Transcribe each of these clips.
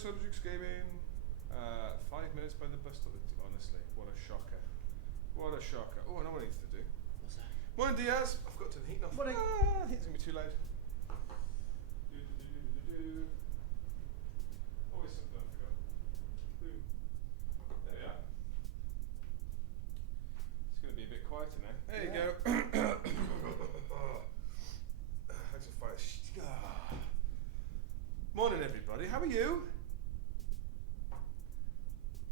Croeso to Duke's Gaming. 5 minutes by the bus stop. Honestly, what a shocker. What a shocker. Oh, I know what I need to do. What's that? Morning, Diaz. I've got to turn the heating off. Morning. I think it's going to be too loud. Always something I forgot. Boom. There we are. It's going to be a bit quieter now. There you go. Thanks for fire. Morning, everybody. How are you?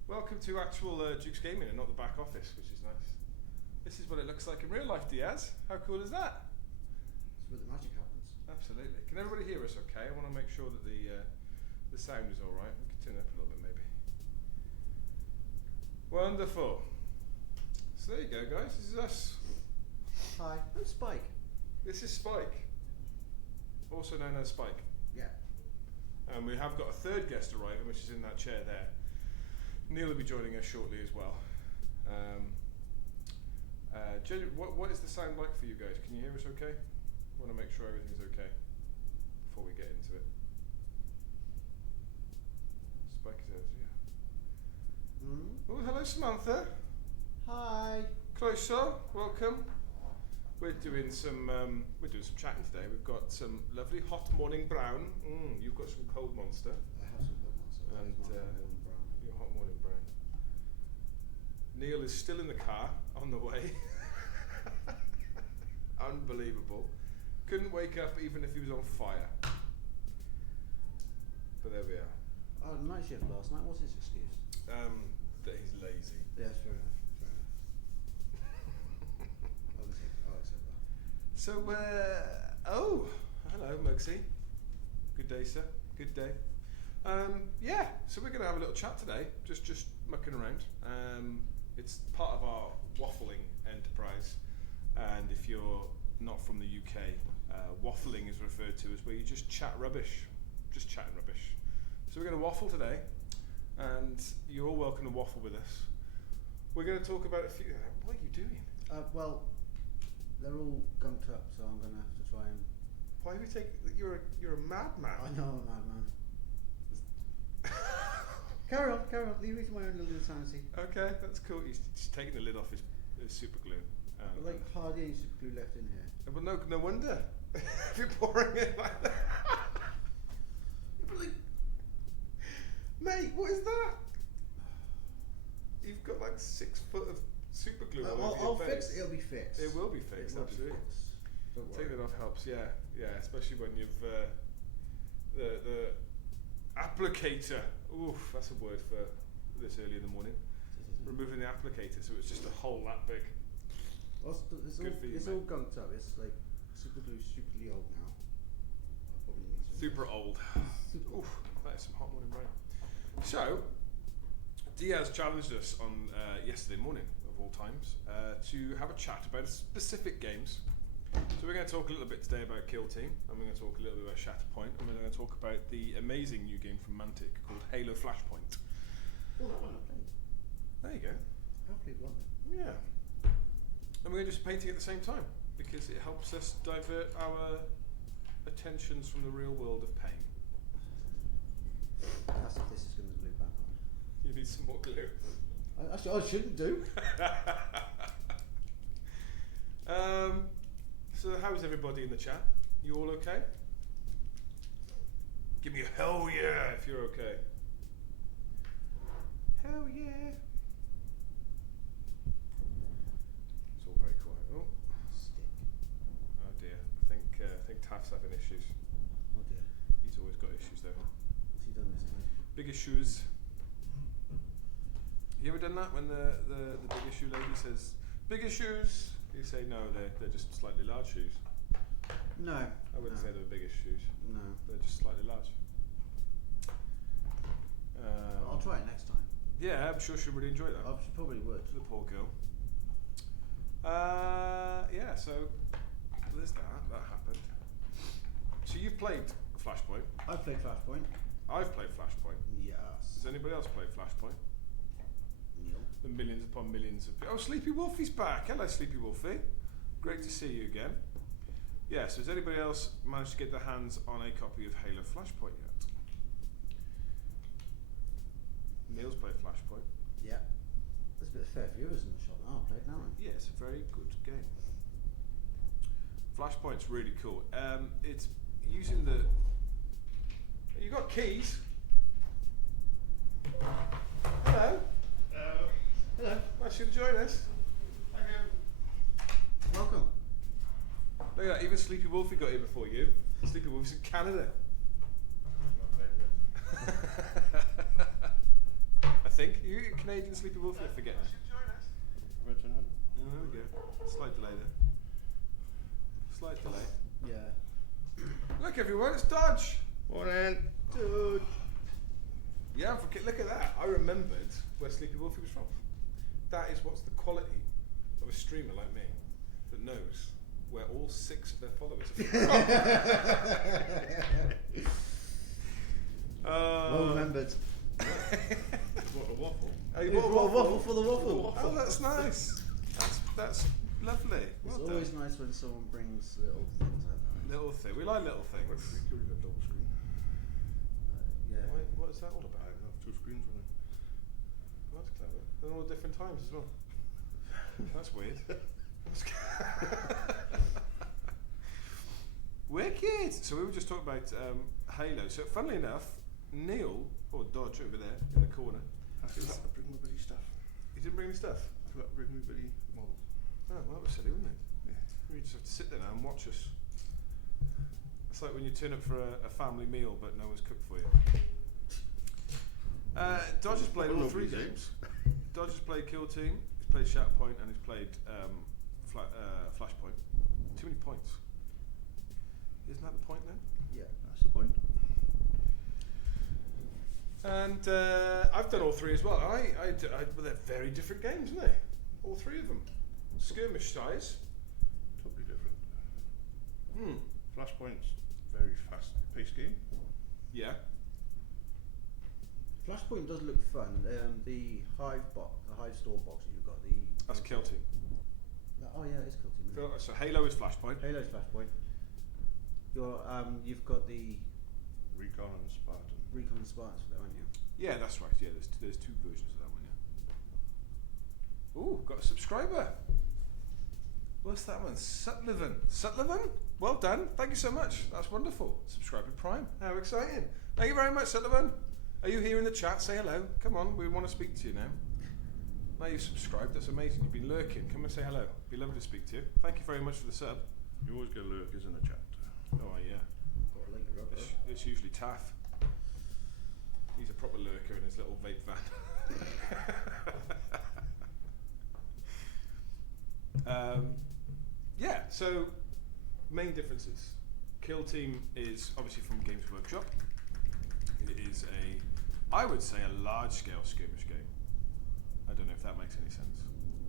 Welcome to actual Duke's Gaming and not the back office, which is nice. This is what it looks like in real life, Diaz. How cool is that? It's where the magic happens. Absolutely. Can everybody hear us okay? I want to make sure that the sound is all right. We can turn it up a little bit, maybe. Wonderful. So there you go, guys. This is us. Hi, I'm Spike. This is Spike, also known as Spike. Yeah. And we have got a third guest arriving, which is in that chair there. Neil will be joining us shortly as well. What is the sound like for you guys? Can you hear us okay? I want to make sure everything's okay before we get into it. Spike is out, yeah. Oh, hello Samantha. Hi. Croeso, welcome. We're doing some chatting today. We've got some lovely hot morning brown. You've got some cold monster. I have some good ones. And morning brown. your hot morning brown. Neil is still in the car on the way. Unbelievable. Couldn't wake up even if he was on fire. But there we are. Oh, night shift last night. What's his excuse? That he's lazy. Yes, fair enough. I'll accept that. So, hello Mugsy. Good day, sir. Good day. Yeah, so we're going to have a little chat today, just mucking around. It's part of our waffling enterprise, and if you're not from the UK, waffling is referred to as where you just chat rubbish, just chatting rubbish. So we're going to waffle today, and you're all welcome to waffle with us. We're going to talk about a few. What are you doing? Well, they're all gunked up, so I'm going to have to try and. Why are we taking? You're a madman. I know I'm a madman. Carry on. Leave me to my own little insanity. Okay, that's cool. He's just taking the lid off his super glue. But like hardly any super glue left in here. Well, no wonder. If you're pouring it like that. Like, mate, what is that? You've got like 6 foot of super glue all over I'll your face. fix it. It'll be fixed. It will be fixed, absolutely. Taking it off helps, yeah, especially when you've the applicator. Oof, that's a word for this early in the morning. Removing the applicator, so it's just a hole that big. It's all gunked up. It's like super glue's superly old now. I probably need to Super old. Oof, that is some hot morning brain. So, Diaz challenged us on yesterday morning, of all times, to have a chat about specific games. So we're going to talk a little bit today about Kill Team, and we're going to talk a little bit about Shatterpoint, and we're going to talk about the amazing new game from Mantic called Halo Flashpoint. Oh, that one I played. There you go. I played one. Yeah. And we're going to do some painting at the same time, because it helps us divert our attentions from the real world of pain. That's if this is going to glue back on. You need some more glue. I shouldn't do. So how's everybody in the chat? You all okay? Give me a hell yeah if you're okay. Hell yeah. It's all very quiet. Oh, Stick. oh dear. I think Taft's having issues. Oh dear. He's always got issues though. What's he done this time? Big issues. You ever done that when the big issue lady says big issues? You say no, they're just slightly large shoes. No. I wouldn't say they were biggest shoes. No. They're just slightly large. I'll try it next time. Yeah, I'm sure she'll really enjoy that. She probably would. The poor girl. Yeah, so there's that. That happened. So you've played Flashpoint. I've played Flashpoint. I've played Flashpoint. Yes. Has anybody else played Flashpoint? Neil. The millions upon millions of people. Oh, Sleepy Wolfie's back. Hello, Sleepy Wolfie. Great to see you again. Yes, has anybody else managed to get their hands on a copy of Halo Flashpoint yet? Neil's played Flashpoint. Yeah. There's a bit of fair viewers in the shop that I've played now. Yeah, it's a very good game. Flashpoint's really cool. It's using the... You got keys? Hello. Hello. Nice you to join us. Thank you. Welcome. Look at that, even Sleepy Wolfie got here before you. Sleepy Wolfie's in Canada. I think. You Canadian Sleepy Wolfie, I forget. Oh, there we go. Slight delay there. Slight delay. Yeah. Look everyone, it's Dodge. Morning. Dude. Yeah, look at that. I remembered where Sleepy Wolfie was from. That is what's the quality of a streamer like me that knows where all 6 of their followers are from. Well remembered. What a waffle. Oh, you bought a waffle for the waffle. Oh, that's nice. That's lovely. It's Well always done. nice when someone brings little things out. Little thing. We like little things. Double screen. Yeah. What is that all about? I have 2 screens running. Oh, that's clever. And all different times as well. That's weird. Wicked! So we were just talking about Halo. So funnily enough, Neil, or Dodge over there in the corner. I forgot to bring my bloody stuff. You didn't bring any stuff? I forgot to bring my bloody models. Oh, well, that was silly, wasn't it? Yeah. You just have to sit there now and watch us. It's like when you turn up for a family meal but no one's cooked for you. Dodge has played all 3 games. Dodge has played Kill Team, he's played Shatterpoint, and he's played Flashpoint. Too many points. Isn't that the point then? Yeah. That's the point. And I've done all 3 as well. Well, they're very different games, aren't they? All 3 of them. Skirmish size. Totally different. Hmm. Flashpoint's very fast-paced game. Yeah. Flashpoint does look fun. The Hive store box that you've got. That's Kill Team. Oh yeah, it's Kill Team. So Halo is Flashpoint. Halo's Flashpoint. You've got the Recon and Spartan. Recon and Spartans for that, haven't you? Yeah, that's right. Yeah, there's 2 versions of that one. Yeah. Ooh, got a subscriber. What's that one? Sutlivan? Well done. Thank you so much. That's wonderful. Subscribe to Prime. How exciting. Thank you very much, Sutlivan. Are you here in the chat? Say hello. Come on, we want to speak to you now. Now you've subscribed. That's amazing. You've been lurking. Come and say hello. It'd be lovely to speak to you. Thank you very much for the sub. You always get lurkers in the chat. Oh, yeah. Got a link to Rob. It's usually Taff. He's a proper lurker in his little vape van. Yeah, so main differences. Kill Team is obviously from Games Workshop. It is I would say a large-scale skirmish game. I don't know if that makes any sense.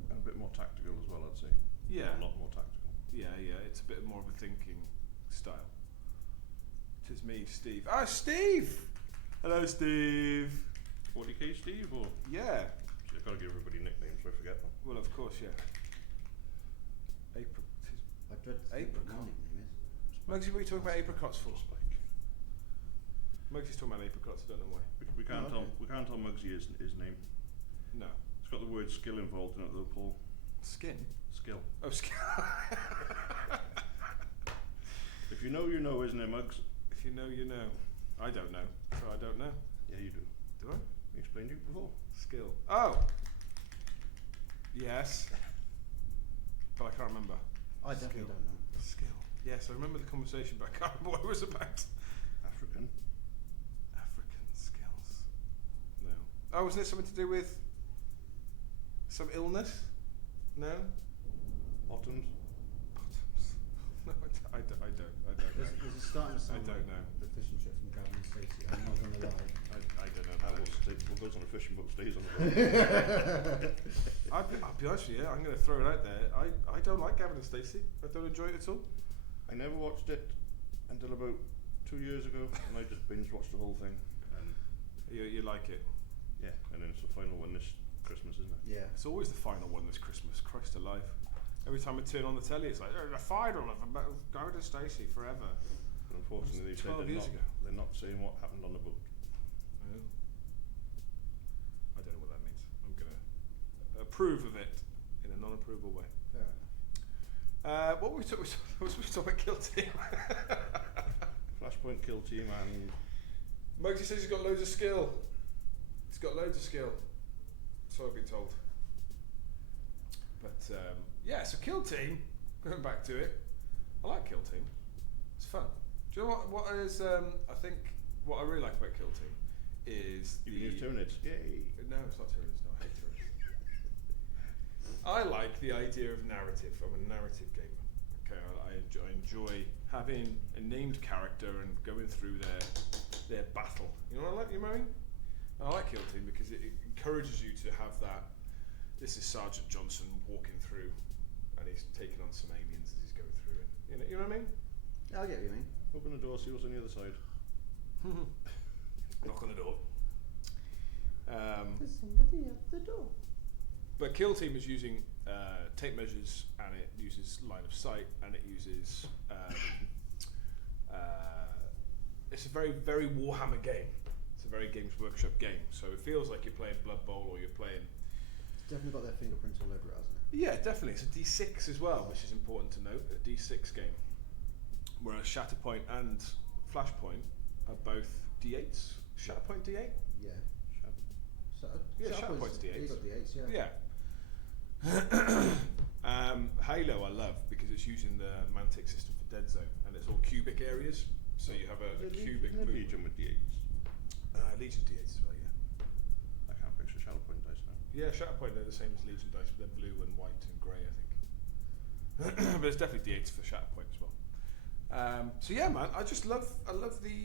And a bit more tactical as well, I'd say. Yeah. A lot more tactical. Yeah, it's a bit more of a thinking style. Tis me, Steve. Ah, Steve! Hello, Steve. 40k Steve, or? Yeah. I've got to give everybody nicknames so I forget them. Well, of course, yeah. I dread to think what my nickname is. Muggsy, what are you talking about apricots for? Spike. Muggsy's talking about apricots, I don't know why. We can't Oh, tell. okay. We can't tell Muggsy his name. No. It's got the word skill involved in it, though, Paul. Skin? Skill. Oh, skin. If you know, you know, isn't it, Muggs? If you know, you know. I don't know, so I don't know. Yeah, you do. Do I? We explained to you before. Skill. Oh! Yes. But I can't remember. I definitely Skill. don't know. Skill. Yes, I remember the conversation, but I can't remember what it was about. African. African skills. No. Oh, wasn't it something to do with some illness? No? Bottoms. Bottoms. No, I don't know. There's a starting to sound don't like know. the fishing trip from Gavin and Stacey. I'm not going to lie. I don't know. What goes on a fishing boat stays on the boat. I'll be honest with you, I'm going to throw it out there. I don't like Gavin and Stacey. I don't enjoy it at all. I never watched it until about 2 years ago, and I just binge watched the whole thing. And You like it? yeah, and then it's the final one this Christmas, isn't it? Yeah. It's always the final one this Christmas. Christ alive. Every time I turn on the telly, it's like, the final of Gavin and Stacey forever. But unfortunately, they said 12 years ago. they're not saying what happened on the boat. approve of it in a non-approval way. Fair enough. What were we talking about? Kill Team. Flashpoint, Kill Team, and Muggsy says he's got loads of skill. He's got loads of skill. So I've been told. But yeah, so Kill Team. Going back to it, I like Kill Team. It's fun. Do you know what is? I think what I really like about Kill Team is you can use Tyranids. Yay! No, it's not Tyranids. No, I hate Tyranids. I like the idea of narrative. I'm a narrative gamer. Okay, I enjoy having a named character and going through their battle. You know what I like? You know what I mean? And I like Kill Team because it encourages you to have that. This is Sergeant Johnson walking through, and he's taking on some aliens as he's going through it. You know what I mean? Yeah, I get what you mean. Open the door, see what's on the other side. Knock on the door. There's somebody at the door. But Kill Team is using tape measures, and it uses line of sight, and it uses it's a very, very Warhammer game. It's a very Games Workshop game, so it feels like you're playing Blood Bowl or you're playing. It's definitely got their fingerprints all over it, hasn't it? Yeah, definitely. It's a D6 as well, which is important to note. A D6 game, whereas Shatterpoint and Flashpoint are both D8s. Shatterpoint D8. Yeah. Shatterpoint's D8s. You got D8s, yeah. Yeah. Halo I love because it's using the Mantic system for Dead Zone, and it's all cubic areas, so you have a cubic movement. Legion with D8s. Legion D8s as well, yeah. I can't picture Shatterpoint dice now. Yeah, Shatterpoint, they're the same as Legion dice, but they're blue and white and grey, I think. But it's definitely D8s for Shatterpoint as well. So yeah, man, I love the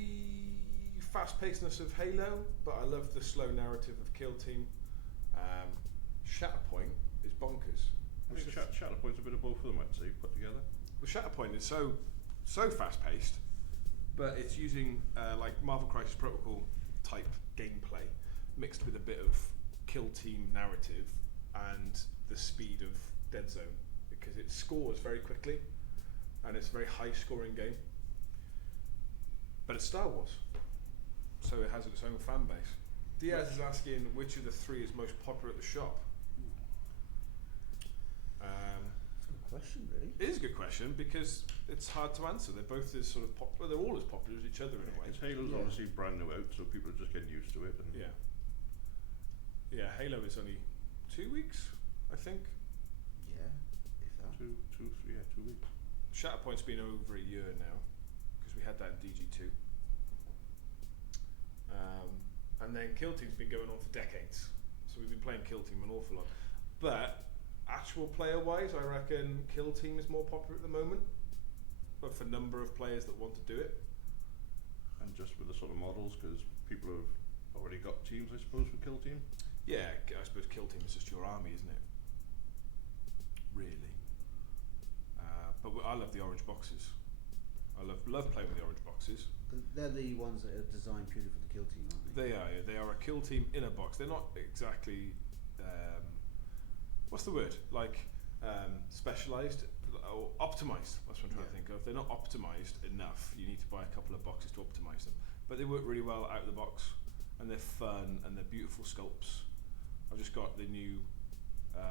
fast-pacedness of Halo, but I love the slow narrative of Kill Team. Shatterpoint is bonkers. I think Shatterpoint's a bit of both of them, I'd say, put together. Well, Shatterpoint is so fast-paced, but it's using like Marvel Crisis Protocol type gameplay mixed with a bit of Kill Team narrative and the speed of Dead Zone, because it scores very quickly and it's a very high-scoring game. But it's Star Wars, so it has its own fan base. Diaz is asking which of the three is most popular at the shop. It's a good question, really. It is a good question because it's hard to answer. They're both as sort of popular. They're all as popular as each other in a way. Because Halo's obviously brand new out, so people are just getting used to it. And Yeah, Halo is only 2 weeks, I think. Yeah, if that. 2 weeks. Shatterpoint's been over a year now because we had that in DG2. And then Kill Team's been going on for decades, so we've been playing Kill Team an awful lot. But actual player-wise, I reckon Kill Team is more popular at the moment, but for number of players that want to do it. And just with the sort of models, because people have already got teams, I suppose, for Kill Team. Yeah, I suppose Kill Team is just your army, isn't it? Really. But I love the orange boxes. I love playing with the orange boxes. They're the ones that are designed purely for the Kill Team, aren't they? They are, yeah. They are a Kill Team in a box. They're not exactly, what's the word? Like specialised or optimised. That's what I'm trying to think of. They're not optimised enough. You need to buy a couple of boxes to optimise them. But they work really well out of the box, and they're fun and they're beautiful sculpts. I've just got the new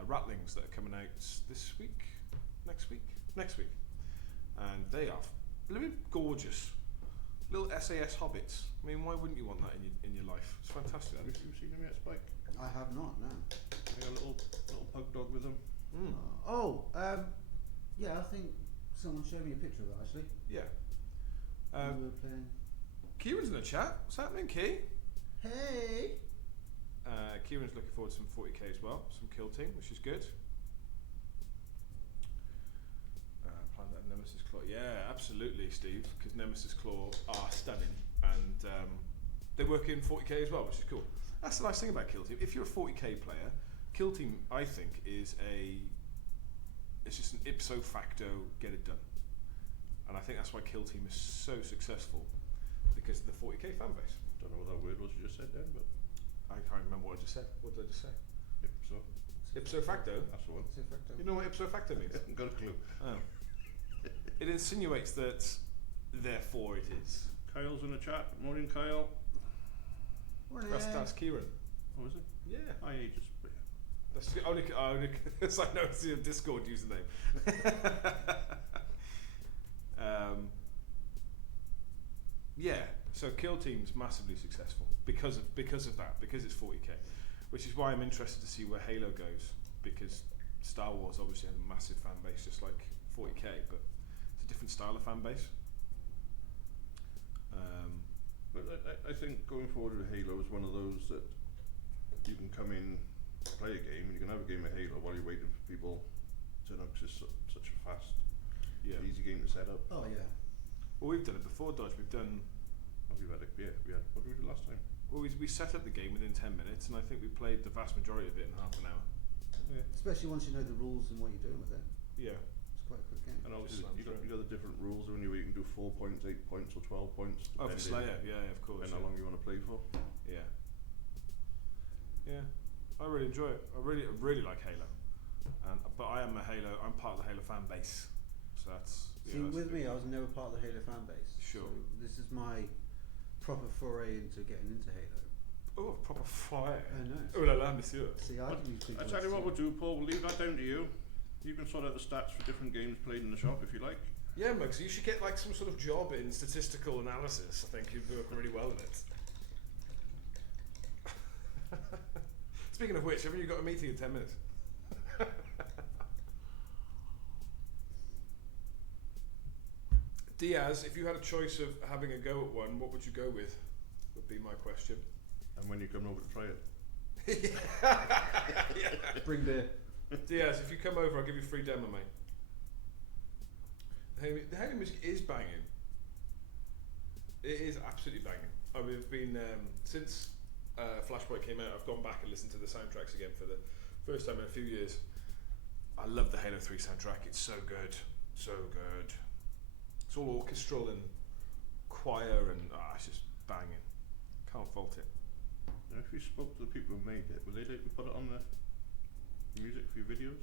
Ratlings that are coming out this week, next week, and they are blooming gorgeous. Little SAS hobbits. I mean, why wouldn't you want that in your life? It's fantastic. Have you seen them yet, Spike? I have not, no. They got a little pug dog with them. Yeah, I think someone showed me a picture of it, actually. Yeah. We were playing. Kieran's in the chat. What's happening, Key? Hey! Kieran's looking forward to some 40k as well, some Kill Team, which is good. Plan that Nemesis Claw. Yeah, absolutely, Steve, because Nemesis Claw are stunning, and they work in 40k as well, which is cool. That's the nice thing about Kill Team. If you're a 40k player, Kill Team, I think, it's just an ipso facto get it done, and I think that's why Kill Team is so successful, because of the 40k fan base. Don't know what that word was you just said then, but I can't remember what I just said. What did I just say? Ipso facto? That's the one. Ipso facto. You know what ipso facto means? Got a clue. Oh. It insinuates that therefore it is. Kyle's in the chat. Morning, Kyle. That's Kieran. Oh, is it? Yeah. I just That's the only because I know it's your Discord username. Yeah, so Kill Team's massively successful because of that, because it's 40k, which is why I'm interested to see where Halo goes, because Star Wars obviously has a massive fan base just like 40k, but it's a different style of fan base. But I think going forward with Halo is one of those that you can come in, play a game, and you can have a game of Halo while you're waiting for people to know, because it's such a fast, easy game to set up. Oh yeah. Well, we've done it before, Dodge. We've done. Oh, we had. What did we do last time? Well, we set up the game within 10 minutes, and I think we played the vast majority of it in half an hour. Yeah. Especially once you know the rules and what you're doing with it. Yeah. It's quite a quick game. And obviously you got the different rules when you can do 4 points, 8 points, or 12 points. Oh, for Slayer, yeah, of course. And how long you want to play for. Yeah. Yeah. I really enjoy it. I really like Halo. But I'm part of the Halo fan base. So that's. See, with me, I was never part of the Halo fan base. Sure. So this is my proper foray into getting into Halo. Oh, proper fire. I know. Oh la la, monsieur. See, I tell you what we'll do, Paul. We'll leave that down to you. You can sort out the stats for different games played in the shop if you like. Yeah, Muggs, you should get like some sort of job in statistical analysis. I think you'd work really well in it. Speaking of which, haven't you got a meeting in 10 minutes? Diaz, if you had a choice of having a go at one, what would you go with? Would be my question. And when you come over to try it. Yeah. Bring beer. Diaz, if you come over, I'll give you a free demo, mate. The Halo music is banging. It is absolutely banging. I've been since Flashpoint came out. I've gone back and listened to the soundtracks again for the first time in a few years. I love the Halo 3 soundtrack. It's so good, so good. It's all orchestral and choir, and it's just banging. Can't fault it. And if you spoke to the people who made it, will they let you put it on the music for your videos?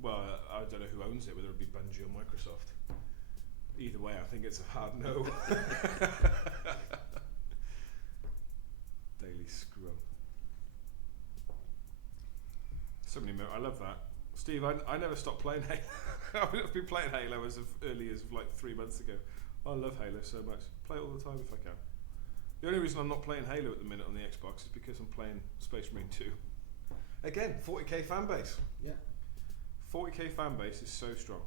Well, I don't know who owns it, whether it be Bungie or Microsoft. Either way, I think it's a hard no. Daily Scrum. So many I love that. Steve, I never stopped playing Halo. I've been playing Halo as early as like 3 months ago. I love Halo so much. Play it all the time if I can. The only reason I'm not playing Halo at the minute on the Xbox is because I'm playing Space Marine 2. Again, 40k fan base. Yeah. 40k fan base is so strong.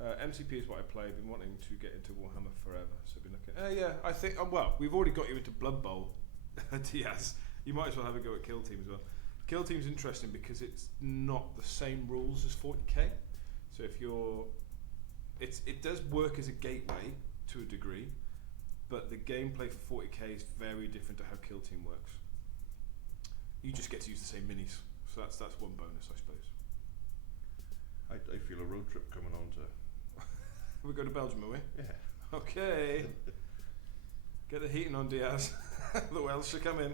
MCP is what I play. I've been wanting to get into Warhammer forever, so I've been looking. Yeah, I think. Well, we've already got you into Blood Bowl, Diaz. You might as well have a go at Kill Team as well. Kill Team's interesting because it's not the same rules as 40k. So if you're, it does work as a gateway to a degree, but the gameplay for 40k is very different to how Kill Team works. You just get to use the same minis, so that's one bonus, I suppose. I feel a road trip coming on to. We go to Belgium, are we? Yeah. Okay. Get the heating on, Diaz. The Welsh should come in.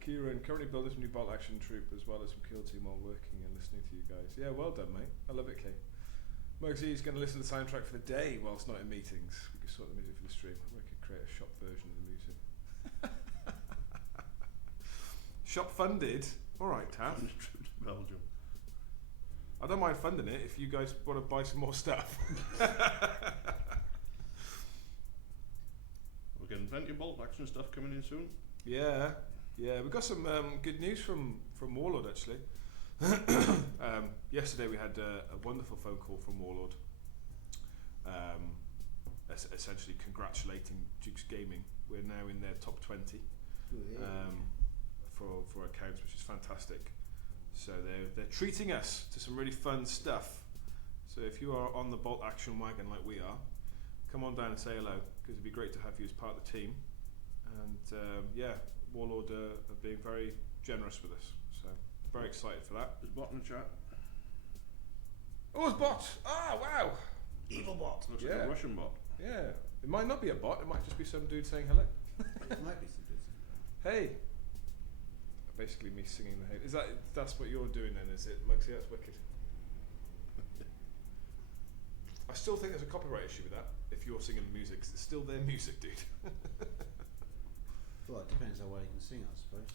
Kieran, currently building some new bolt action troop as well as some Kill Team while working and listening to you guys. Yeah, well done, mate. I love it, Kay. Mugsy's going to listen to the soundtrack for the day whilst not in meetings. We could sort the music for the stream. We could create a shop version of the music. Shop funded? Alright, Taff. Trip to Belgium. I don't mind funding it if you guys want to buy some more stuff. We're getting plenty of bolt action stuff coming in soon. Yeah, we got some good news from Warlord actually. Yesterday we had a wonderful phone call from Warlord, essentially congratulating Duke's Gaming. We're now in their top 20 for accounts, which is fantastic. So they're treating us to some really fun stuff. So if you are on the bolt action wagon like we are, come on down and say hello, because it'd be great to have you as part of the team. And Warlord are being very generous with us, so very excited for that. There's bot in the chat. Oh, it's bot! Ah, wow! Evil bot. Looks like a Russian bot. Yeah, it might not be a bot. It might just be some dude saying hello. It might be some good. Hey. Basically, me singing the hey. That's what you're doing then? Is it, Mugsy? That's wicked. I still think there's a copyright issue with that. If you're singing the music, 'cause it's still their music, dude. Well, it depends how well you can sing, I suppose.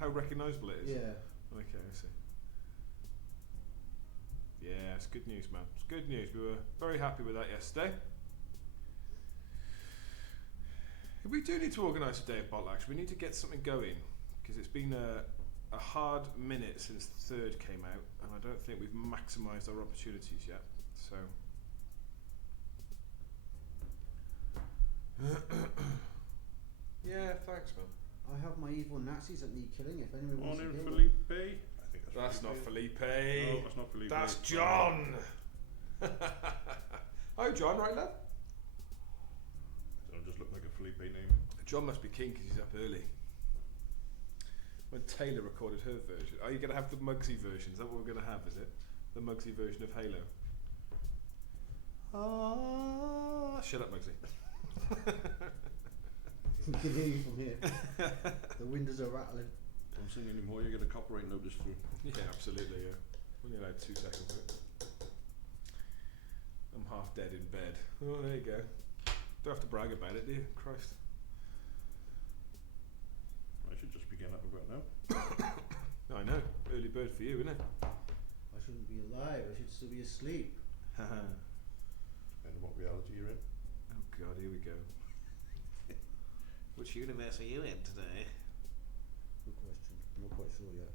How recognisable it is. Yeah. Okay, I see. Yeah, it's good news, man. It's good news. We were very happy with that yesterday. We do need to organise a day of bottle action. We need to get something going because it's been a hard minute since the third came out, and I don't think we've maximised our opportunities yet. So. Yeah, thanks, man. I have my evil Nazis that need killing. If anyone wants to kill Felipe. I think that's not Felipe. No, that's not Felipe. That's John. Oh, John, right, lad? It'll just look like a Felipe name. John must be keen because he's up early. When Taylor recorded her version. Are you going to have the Muggsy version? Is that what we're going to have, is it? The Muggsy version of Halo. Shut up, Muggsy. You can hear you from here. The windows are rattling. Don't sing anymore, you get a copyright notice through. Yeah, absolutely, yeah. Only allowed 2 seconds of it. I'm half dead in bed. Oh, there you go. Don't have to brag about it, do you? Christ. I should just be getting up about now. I know. Early bird for you, isn't it? I shouldn't be alive, I should still be asleep. Depending on what reality you're in. Oh God, here we go. Which universe are you in today? Good question. I'm not quite sure yet.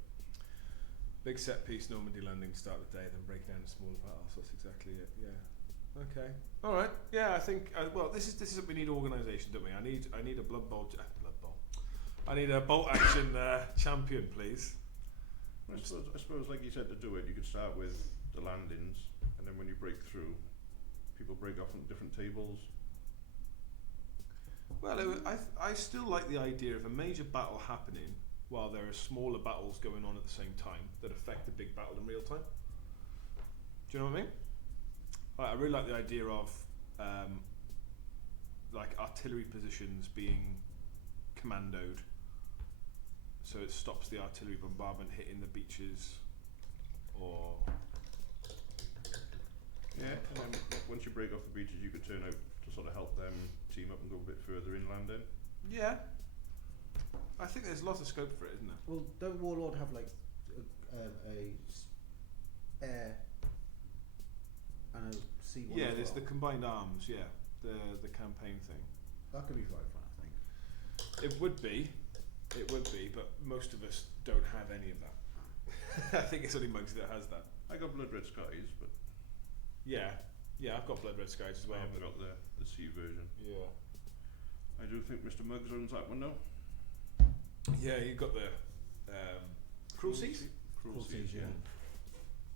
Big set piece, Normandy landing, start of the day, then break down to smaller battles. That's exactly it. Yeah. Okay. All right. Yeah, I think. Well, this is we need organisation, don't we? I need a Blood Bowl. I need a bolt action champion, please. I suppose, like you said, to do it, you could start with the landings, and then when you break through, people break off on different tables. Well, I still like the idea of a major battle happening while there are smaller battles going on at the same time that affect the big battle in real time. Do you know what I mean? I really like the idea of like artillery positions being commandoed, so it stops the artillery bombardment hitting the beaches, or yeah. And then once you break off the beaches, you could turn out to sort of help them team up and go a bit further inland. Then. Yeah. I think there's lots of scope for it, isn't there? Well, don't Warlord have like a air and a sea one? Yeah, as there's well? the combined arms. Yeah, the campaign thing. That could be quite fun, I think. It would be, but most of us don't have any of that. I think it's only Muggsy that has that. I got blood red skies, but Yeah, I've got blood red skies as well. I haven't got the sea version. Yeah. I do think Mr. Muggs owns that one now. Yeah, you got the cruel seas. Cruel seas, yeah.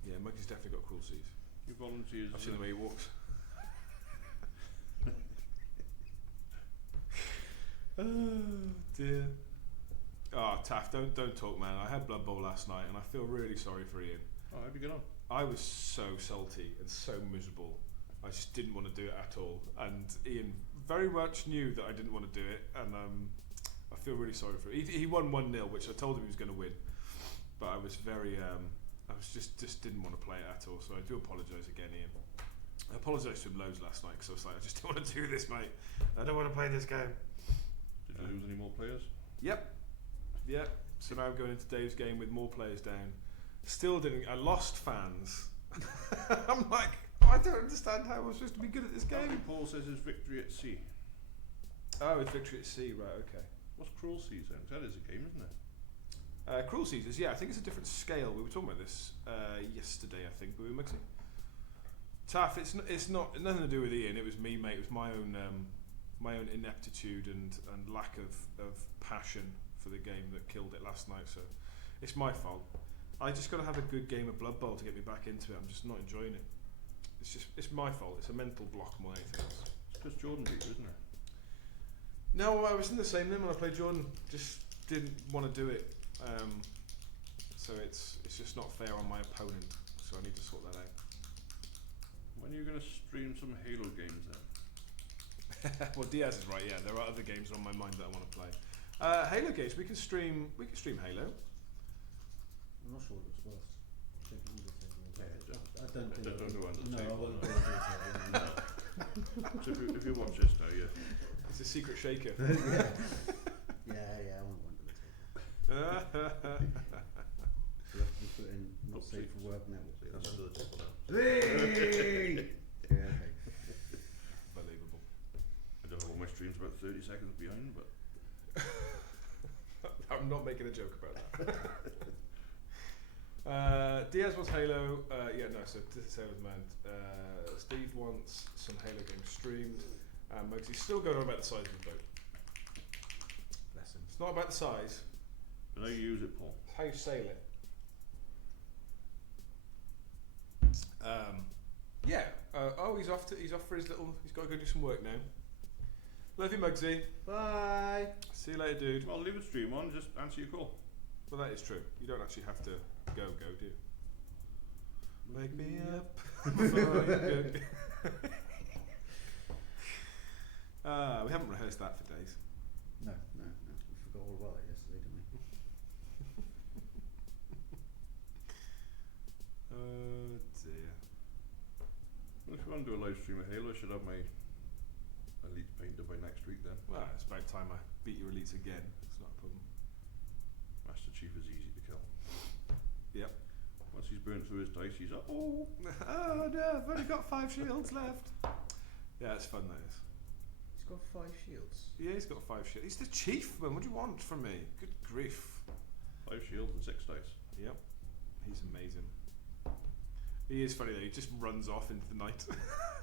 Yeah, Muggsy's definitely got cruel seas. He volunteers. I've seen the way he walks. Oh dear. Oh, Taff, don't talk, man. I had Blood Bowl last night, and I feel really sorry for Ian. Oh, how'd you get on? I was so salty and so miserable. I just didn't want to do it at all. And Ian very much knew that I didn't want to do it, and I feel really sorry for him. He won 1-0, which I told him he was going to win. But I was very, I was just didn't want to play it at all. So I do apologise again, Ian. I apologised to him loads last night because I was like, I just don't want to do this, mate. I don't want to play this game. Did you lose any more players? Yep. So now I'm going into Dave's game with more players down. Still didn't. I lost fans. I'm like, I don't understand how I'm supposed to be good at this game. Paul says it's Victory at Sea. Oh, it's Victory at Sea, right? Okay. What's Cruel Seas then? 'Cause that is a game, isn't it? Cruel Seas is, yeah. I think it's a different scale. We were talking about this yesterday. I think we were mixing. Taff, it's nothing to do with Ian. It was me, mate. It was my own ineptitude and lack of passion for the game that killed it last night. So it's my fault. I just got to have a good game of Blood Bowl to get me back into it. I'm just not enjoying it. It's my fault. It's a mental block more than anything else. It's because Jordan beat you, isn't it? No, I was in the same then when I played Jordan. Just didn't want to do it. So it's just not fair on my opponent. So I need to sort that out. When are you going to stream some Halo games then? Well, Diaz is right. Yeah, there are other games on my mind that I want to play. Halo games. We can stream Halo. I'm not sure what's worse. I don't think. Don't go under the No, I table. won't go into it. So if you watch this now, It's a secret shaker. Yeah, I want one to the table. So have to be put in not safe for work now. See, that's under the table now. Yeah, okay. Unbelievable. I don't know, all my stream's about 30 seconds behind, but I'm not making a joke about that. Diaz wants Halo. So same as man. Steve wants some Halo games streamed. Mugsy's still going on about the size of the boat. Bless him. It's not about the size. but how you use it, Paul? It's how you sail it. He's off for his little. He's got to go do some work now. Love you, Mugsy. Bye. See you later, dude. Well, leave the stream on, just answer your call. Well, that is true. You don't actually have to go, do you? Wake me up before you go. We haven't rehearsed that for days. No. We forgot all about it yesterday, didn't we? Oh dear. Well, if you want to do a live stream of Halo, I should have my Elite painted by next week then. Well, it's about time I beat your elites again. It's not a problem. Master Chief is easy to kill. Yep. Once he's burnt through his dice, he's Oh no, I've only got 5 shields left. Yeah, it's fun, that is. He's got 5 shields. Yeah, he's got 5 shields. He's the chief, man. What do you want from me? Good grief. 5 shields and 6 dice. Yep. He's amazing. He is funny though, he just runs off into the night.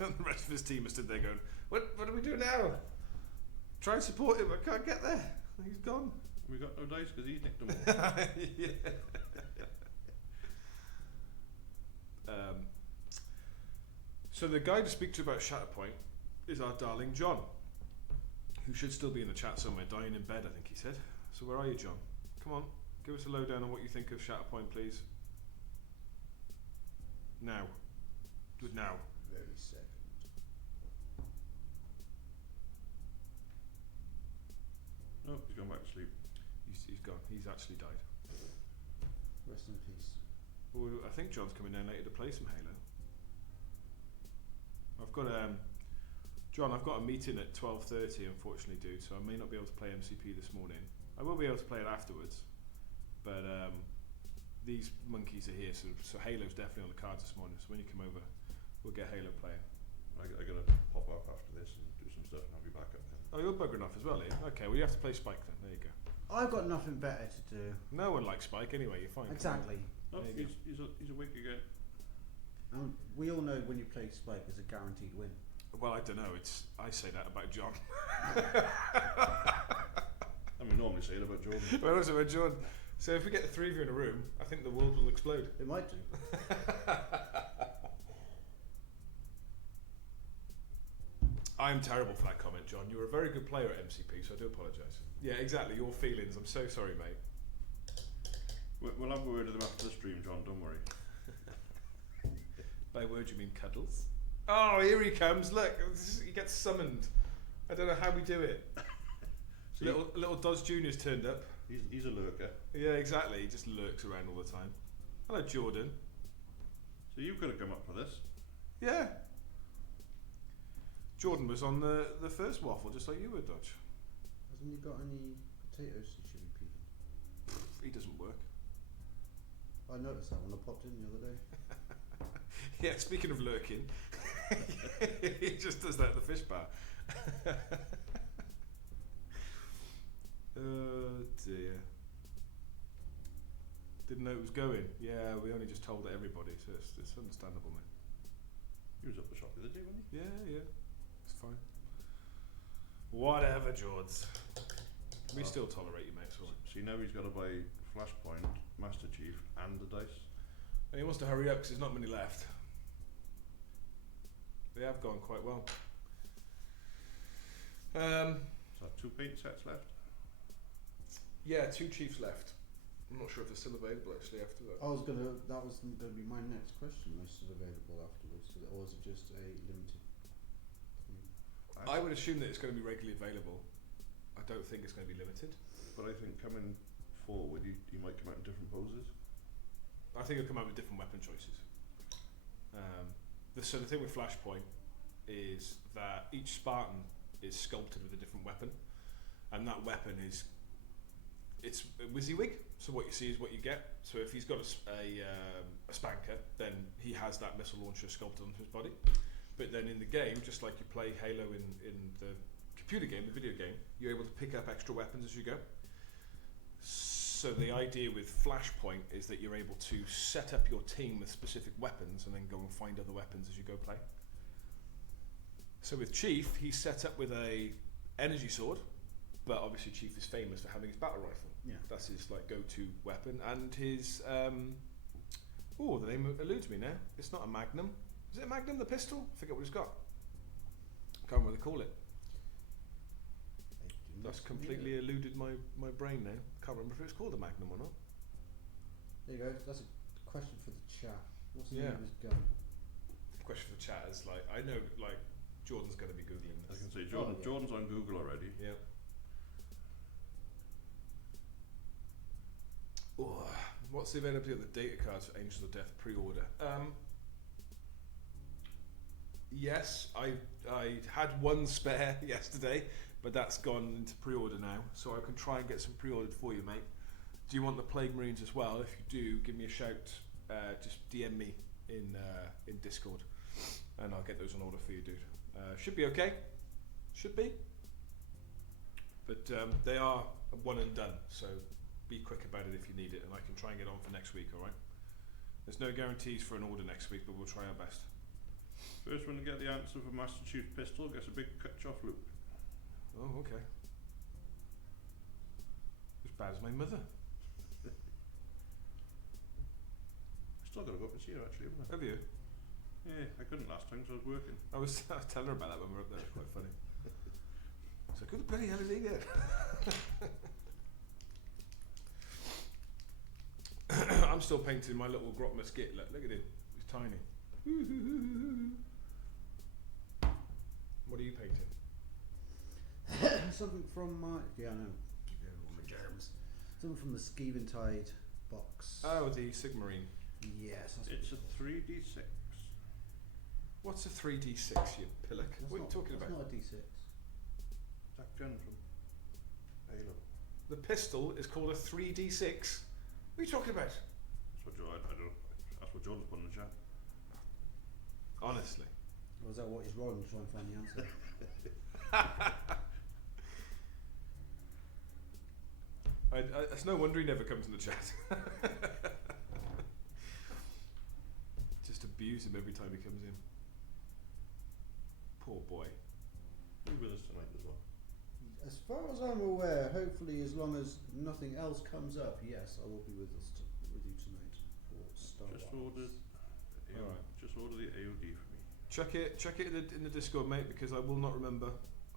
And the rest of his team are stood there going, What do we do now? Try and support him, I can't get there. He's gone. We got no dice because he nicked them all. Yeah. So the guy to speak to about Shatterpoint is our darling John, who should still be in the chat somewhere, dying in bed, I think he said. So where are you, John? Come on, give us a lowdown on what you think of Shatterpoint, please. Now. Do it now. Very second. No, he's gone back to sleep. He's gone. He's actually died. Rest in peace. Well, I think John's coming down later to play some Halo. I've got John, I've got a meeting at 12:30, unfortunately, dude. So I may not be able to play MCP this morning. I will be able to play it afterwards, but these monkeys are here, so Halo's definitely on the cards this morning. So when you come over, we'll get Halo playing. I gotta pop up after this and do some stuff, and I'll be back up then. Oh, you're buggering off as well, Ian. Okay, well you have to play Spike then. There you go. I've got nothing better to do. No one likes Spike anyway. You're fine. Exactly. No, There you he's awake again. And we all know when you play Spike, it's a guaranteed win. Well, I don't know. I say that about John. I mean, normally say it about Jordan. But also about John. So if we get the 3 of you in a room, I think the world will explode. It might do. I am terrible for that comment, John. You were a very good player at MCP, so I do apologise. Yeah, exactly. Your feelings. I'm so sorry, mate. We'll have a word with them after the stream, John. Don't worry. By word, you mean cuddles? Oh, here he comes. Look, he gets summoned. I don't know how we do it. Little Dodge Junior's turned up. He's a lurker. Yeah, exactly. He just lurks around all the time. Hello, Jordan. So you could have come up for this. Yeah. Jordan was on the first waffle, just like you were, Dodge. Hasn't he got any potatoes he should be peeling? He doesn't work. I noticed that when I popped in the other day. Yeah, speaking of lurking, he just does that at the fish bar. Oh dear. Didn't know it was going. Yeah, we only just told everybody, so it's understandable, mate. He was up the shop the other day, wasn't he? Yeah, it's fine. Whatever, George. We still tolerate you, mate. So. See, now he's got to buy Flashpoint, Master Chief, and the dice. And he wants to hurry up because there's not many left. They have gone quite well. So 2 paint sets left. Yeah, 2 chiefs left. I'm not sure if they're still available actually after that. That was gonna be my next question. Are they still available afterwards, or is it just a limited thing? I would assume that it's going to be regularly available. I don't think it's going to be limited. But I think coming forward, you might come out in different poses. I think it'll come out with different weapon choices. So the thing with Flashpoint is that each Spartan is sculpted with a different weapon, and that weapon is it's a WYSIWYG. So what you see is what you get. So if he's got a spanker, then he has that missile launcher sculpted onto his body. But then in the game, just like you play Halo in the computer game, the video game, you're able to pick up extra weapons as you go. So the idea with Flashpoint is that you're able to set up your team with specific weapons and then go and find other weapons as you go play. So with Chief, he's set up with a energy sword, but obviously Chief is famous for having his battle rifle. Yeah. That's his like go-to weapon, and his the name eludes me now. It's not a Magnum. Is it a Magnum? The pistol? I forget what it's got. Can't remember what they call it. That's completely eluded my brain now. Can't remember if it was called a Magnum or not. There you go. That's a question for the chat. What's the Yeah. name of his gun? Question for the chat is like, I know like Jordan's going to be googling I this. can say Oh, yeah. Jordan's on Google already. Yeah. Oh, what's the availability of the data cards for Angels of Death pre-order? Yes, I had one spare yesterday, but that's gone into pre-order now, so I can try and get some pre-ordered for you, mate. Do you want the Plague Marines as well? If you do, give me a shout. Just DM me in Discord, and I'll get those on order for you, dude. Should be okay. Should be. But they are one and done, so be quick about it if you need it, and I can try and get on for next week, alright? There's no guarantees for an order next week, but we'll try our best. First one to get the answer for Master Chief's pistol gets a big cut-off loop. Oh, okay. As bad as my mother. Still got to go up and see her actually, haven't I? Have you? Yeah, I couldn't last time because I was working. I was telling her about that when we were up there. It's quite funny. It's like, who the bloody hell is he there? I'm still painting my little grot mesquite. Look at him. He's tiny. What are you painting? Something from my something from the Skeventide box. Oh, the Sigmarine. Yes, that's It's a 3d6. What's a 3d6, you pillock? What are you talking about? That's not a D6. That gun from Halo. The pistol is called a 3d6. What are you talking about? That's what I don't. That's what Jordan's put in the chat. Honestly. Or is that what he's rolling to try and find the answer? It's no wonder he never comes in the chat. Just abuse him every time he comes in. Poor boy. You're with us tonight as well. As far as I'm aware, hopefully as long as nothing else comes up, yes, I will be with us with you tonight for Star Just Wars. ordered. Alright. Just order the AOD for me. Check it in the Discord, mate, because I will not remember.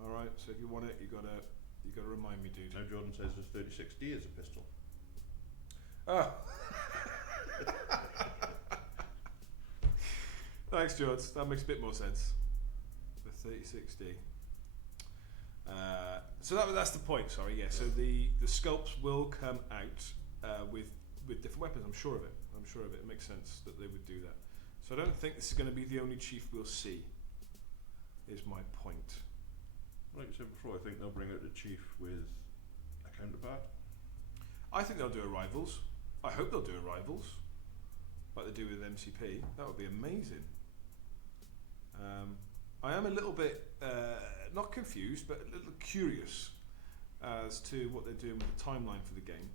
All right. So if you want it, you gotta remind me, dude. Now Jordan says the 36D is a pistol. Oh. Thanks, George. That makes a bit more sense. The 36D. So that's the point. Sorry. Yeah. So the sculpts will come out with different weapons. I'm sure of it. It makes sense that they would do that. So I don't think this is going to be the only chief we'll see. Is my point. Like I said before, I think they'll bring out the chief with a counterpart. I think they'll do a Rivals. I hope they'll do a Rivals, like they do with MCP. That would be amazing. I am a little bit not confused, but a little curious as to what they're doing with the timeline for the game.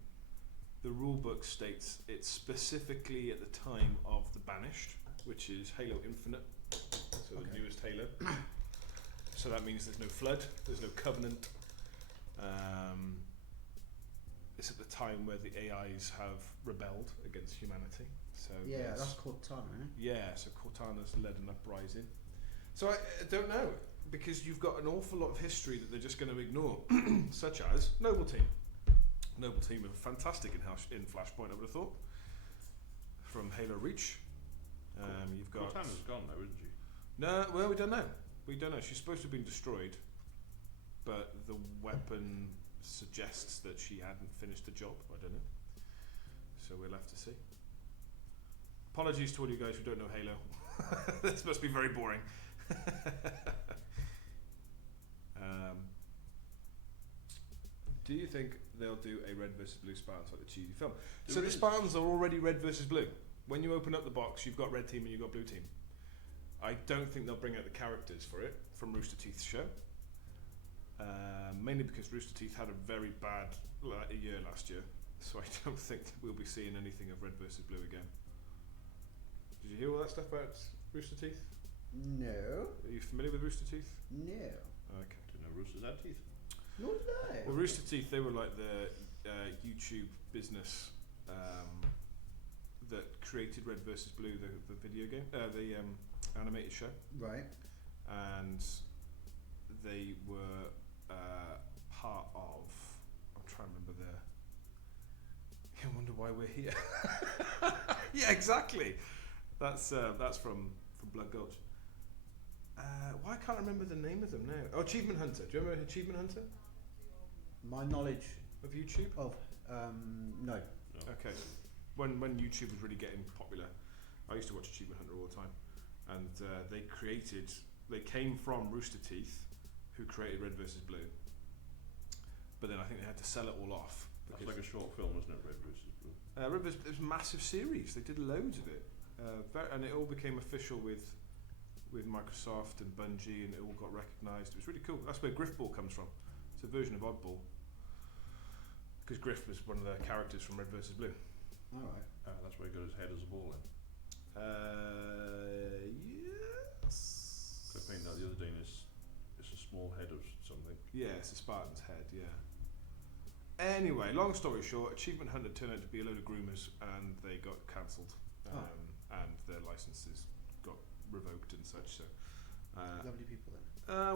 The rulebook states it's specifically at the time of the Banished, which is Halo Infinite, so the newest Halo. So that means there's no Flood, there's no Covenant. It's at the time where the AIs have rebelled against humanity. So Yeah, that's Cortana, eh? yeah, so Cortana's led an uprising. So I don't know, because you've got an awful lot of history that they're just going to ignore, such as Noble Team. Noble Team are fantastic in Flashpoint, I would have thought, from Halo Reach. You've got Cortana's gone now, isn't she? no, well, we don't know. She's supposed to have been destroyed, but the weapon suggests that she hadn't finished the job. I don't know. So we'll have to see. Apologies to all you guys who don't know Halo. This must be very boring. Do you think they'll do a red versus blue Spartans like the cheesy film? So There the is. Spartans are already red versus blue. When you open up the box, you've got red team and you've got blue team. I don't think they'll bring out the characters for it from Rooster Teeth's show. Mainly because Rooster Teeth had a very bad year last year, so I don't think we'll be seeing anything of red versus blue again. Did you hear all that stuff about Rooster Teeth? No. Are you familiar with Rooster Teeth? No. Okay. Didn't know roosters had teeth. Nor did I. Well, Rooster Teeth, they were like the YouTube business that created Red vs. Blue, the video game, the animated show, Right. and they were part of. I'm trying to remember the. I wonder why we're here. Yeah, exactly. That's from Blood Gulch. Why can't I remember the name of them now? Oh, Achievement Hunter. Do you remember Achievement Hunter My knowledge of YouTube? of no. No. Okay. When YouTube was really getting popular, I used to watch Achievement Hunter all the time, and they came from Rooster Teeth, who created Red vs. Blue. But then I think they had to sell it all off. That's like a short film, isn't it? Red versus Blue. Red vs. It was a massive series. They did loads of it, and it all became official with Microsoft and Bungie, and it all got recognised. It was really cool. That's where Griffball comes from. It's a version of Oddball, because Griff was one of the characters from Red vs. Blue. All right. That's why he got his head as a ball then. Yes. I found out the other day, and it's a small head of something. Yeah, it's a Spartan's head, yeah. Anyway, long story short, Achievement Hunter turned out to be a load of groomers, and they got cancelled, and their licenses got revoked and such. So, Lovely people then.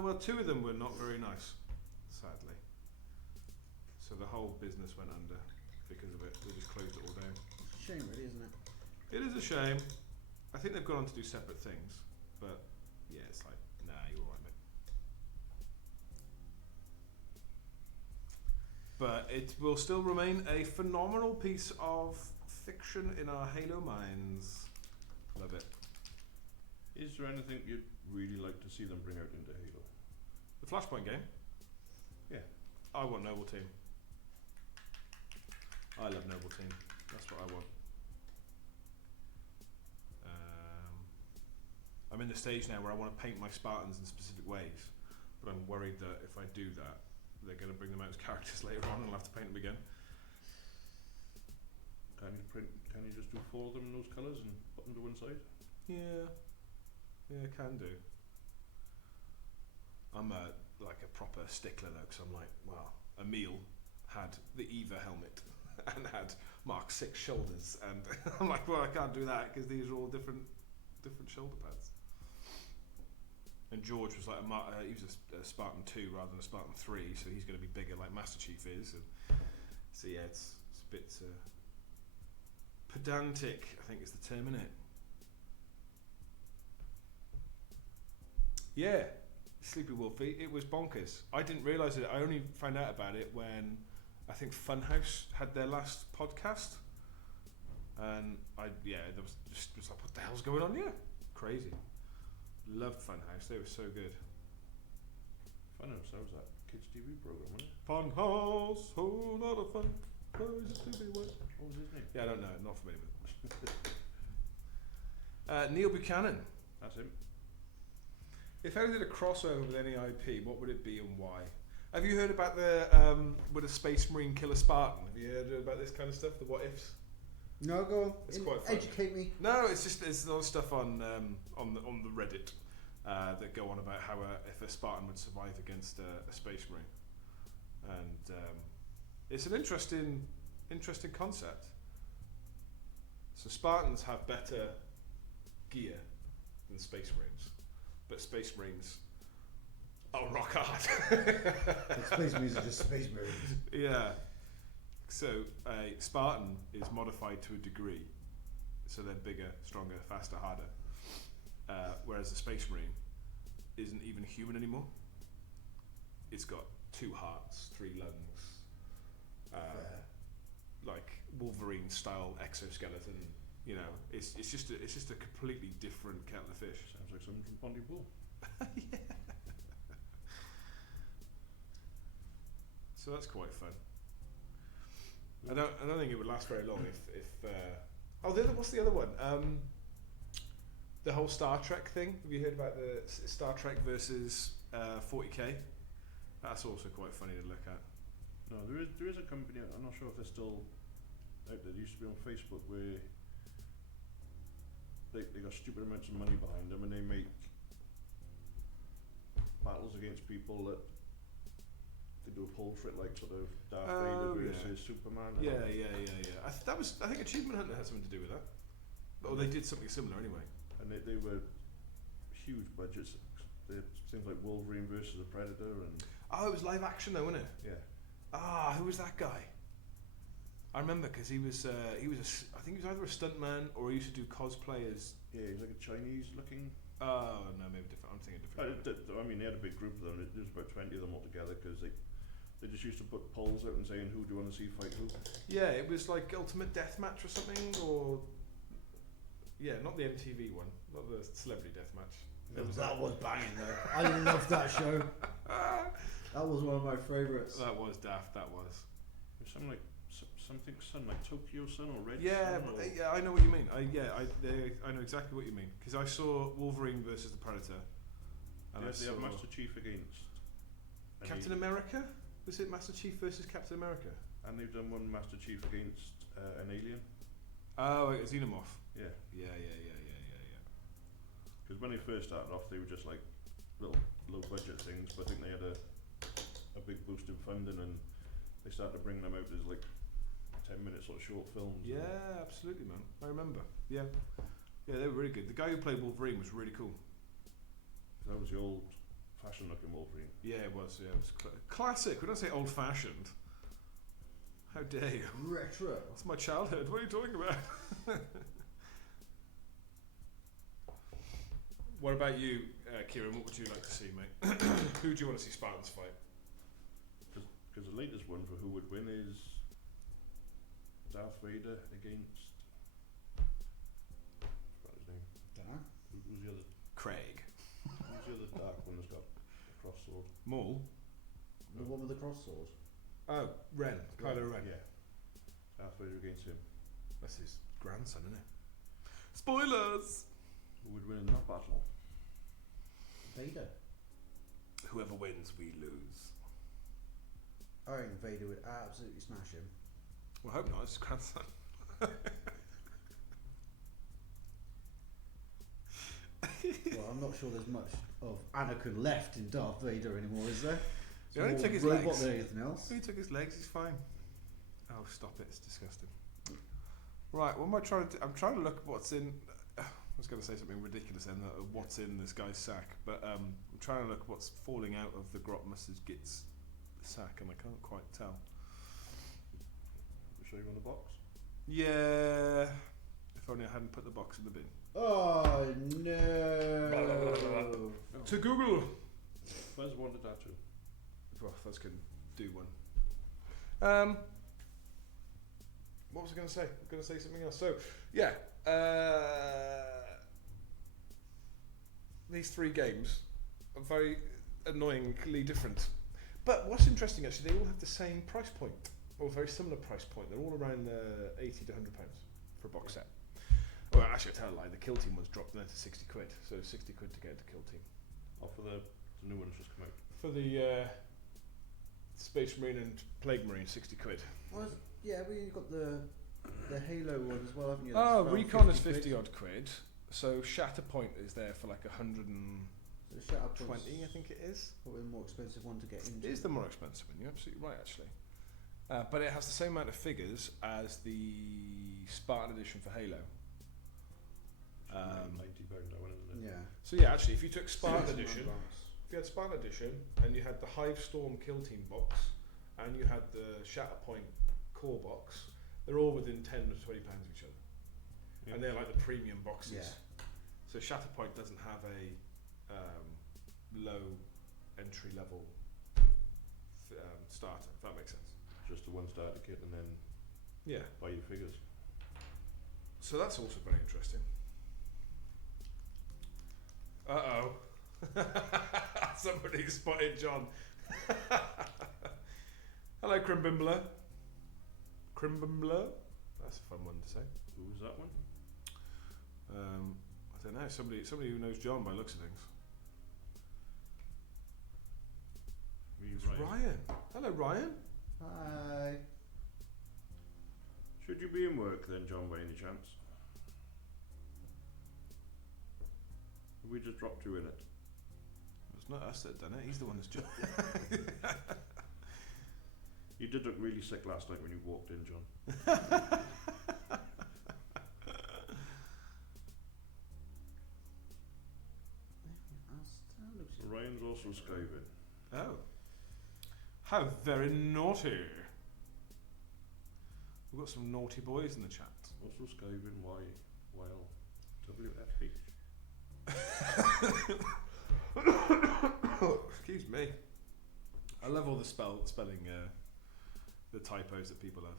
well, two of them were not very nice, sadly. So the whole business went under because of it. They just closed it all down. Shame, really, isn't it? It is a shame. I think they've gone on to do separate things, but yeah, it's like, nah, you're alright, mate. But it will still remain a phenomenal piece of fiction in our Halo minds. Love it. Is there anything you'd really like to see them bring out into Halo? The Flashpoint game? Yeah. I want Noble Team. I love Noble Team. That's what I want. I'm in the stage now where I want to paint my Spartans in specific ways, but I'm worried that if I do that, they're going to bring them out as characters later on and I'll have to paint them again. Can you just do 4 of them in those colours and put them to one side? Yeah, can do. I'm a proper stickler though, because I'm like, well, Emil had the Eva helmet and had Mark 6 shoulders, and I'm like, well, I can't do that because these are all different shoulder pads. And George was like he was a Spartan 2 rather than a Spartan 3, so he's going to be bigger like Master Chief is. And so yeah, it's a bit pedantic, I think is the term, innit? Yeah, Sleepy Wolfie, it was bonkers. I didn't realise it. I only found out about it when I think Funhouse had their last podcast, and there was like, what the hell's going on here? Crazy. Loved Funhouse. They were so good. Funhouse, that was that kids TV program, wasn't it? Funhouse, whole lot of fun. Crazy to be with. What was his name? Yeah, I don't know. Not familiar with it. Neil Buchanan. That's him. If I did a crossover with any IP, what would it be and why? Have you heard about would a Space Marine kill a Spartan? Have you heard about this kind of stuff? The what ifs? No, go on. It's quite fun. Educate me. No, it's just there's a lot of stuff on the Reddit that go on about how if a Spartan would survive against a Space Marine, and it's an interesting concept. So Spartans have better gear than Space Marines, but Space Marines are rock hard. Space Marines are just Space Marines. Yeah. So a Spartan is modified to a degree, so they're bigger, stronger, faster, harder. Whereas a Space Marine isn't even human anymore. It's got 2 hearts, 3 lungs, like Wolverine style exoskeleton. You know, it's just a completely different kettle of fish. Sounds like someone from Pontypool. Yeah. So that's quite fun. I don't think it would last very long if what's the other one? The whole Star Trek thing. Have you heard about the Star Trek versus 40k? That's also quite funny to look at. No, there is a company. I'm not sure if they're still out there. They used to be on Facebook where they got stupid amounts of money behind them, and they make battles against people that they do a portrait like sort of Darth Vader versus Superman. Yeah. I think Achievement Hunter had something to do with that. Or they did something similar anyway. And they were huge budgets. They had things like Wolverine versus the Predator and. Oh, it was live action though, wasn't it? Yeah. Who was that guy? I remember because I think he was either a stuntman or he used to do cosplay as. Yeah, he's like a Chinese looking. Oh no, maybe different. I'm thinking different. I mean, they had a big group of them. There was about 20 of them altogether because they just used to put polls out and saying who do you want to see fight who. Yeah, it was like Ultimate Deathmatch or something, or not the MTV one, not the Celebrity Deathmatch. That was banging though. I loved that show. That was one of my favourites. That was daft. That was. Something like Sun, like Tokyo Sun or Red Sun. Or Yeah, I know what you mean. I know exactly what you mean because I saw Wolverine versus the Predator. And they have Master Chief against Captain America. Was it Master Chief versus Captain America? And they've done one Master Chief against an alien. Oh, a Xenomorph. Yeah. Yeah. Because when they first started off, they were just like little low budget things, but I think they had a big boost in funding, and they started to bring them out as like 10-minute sort of short films. Yeah, absolutely, man. I remember. Yeah, they were really good. The guy who played Wolverine was really cool. That was the old-fashioned looking Wolverine. Yeah, it was. Yeah, it was classic. We don't say old-fashioned. How dare you? Retro. That's my childhood. What are you talking about? What about you, Kieran? What would you like to see, mate? Who do you want to see Spartans fight? Because the latest one for who would win is Darth Vader against. What's his name? Dunno. Who's the other? Craig. Who's the other dark one that's got a cross sword? Maul. The one with the cross sword. Oh, Ren. Kylo Ren. Yeah. Darth Vader against him. That's his grandson, isn't it? Spoilers. Who would win in that battle? Vader. Whoever wins, we lose. I think Vader would absolutely smash him. Well, I hope not. It's his grandson. Well, I'm not sure there's much of Anakin left in Darth Vader anymore, is there? He only took his robot legs. than anything else. He took his legs. He's fine. Oh, stop it! It's disgusting. Right, what am I trying to do? I'm trying to look at what's in. I was going to say something ridiculous then, what's in this guy's sack, but I'm trying to look at what's falling out of the Grotmus's Git's sack, and I can't quite tell. I'll show you on the box. Yeah. If only I hadn't put the box in the bin. Oh no! To Google. Fuzz wanted that too. Well, Fuzz can do one. What was I going to say? I'm going to say something else. So, yeah. These three games are very annoyingly different. But what's interesting, actually, they all have the same price point, or very similar price point. They're all around £80 to £100 for a box set. Well, actually, I tell a lie. The Kill Team one's dropped down to 60 quid. So 60 quid to get the Kill Team. Oh, for the new one that's just come out. For the Space Marine and Plague Marine, 60 quid. Yeah, but you've got the Halo one as well, haven't you? Oh, Recon is 50 odd quid. So Shatterpoint is there for like 120, I think it is. Probably the more expensive one to get into. It is the more expensive one. You're absolutely right, actually. But it has the same amount of figures as the Spartan edition for Halo. £90 that one, isn't it? Yeah. So yeah, actually, if you took Spartan edition, if you had Spartan edition and you had the Hive Storm Kill Team box and you had the Shatterpoint core box, they're all within £10 to £20 of each other. Yeah. And they're like the premium boxes. Yeah. So Shatterpoint doesn't have a low entry level starter, if that makes sense. Just the one starter kit and then buy your figures. So that's also very interesting. Somebody spotted John. Hello, Crimbimbler. Crimbimbler? That's a fun one to say. Who was that one? I don't know. Somebody who knows John by looks of things. It's Ryan. Hello, Ryan. Hi. Should you be in work then, John, by any chance? Have we just dropped you in it? It's not us that done it. He's the one that's just. You did look really sick last night when you walked in, John. Ryan's also skiving. Oh. How very naughty. We've got some naughty boys in the chat. Also skiving while WFH. Excuse me. I love all the spelling, the typos that people have.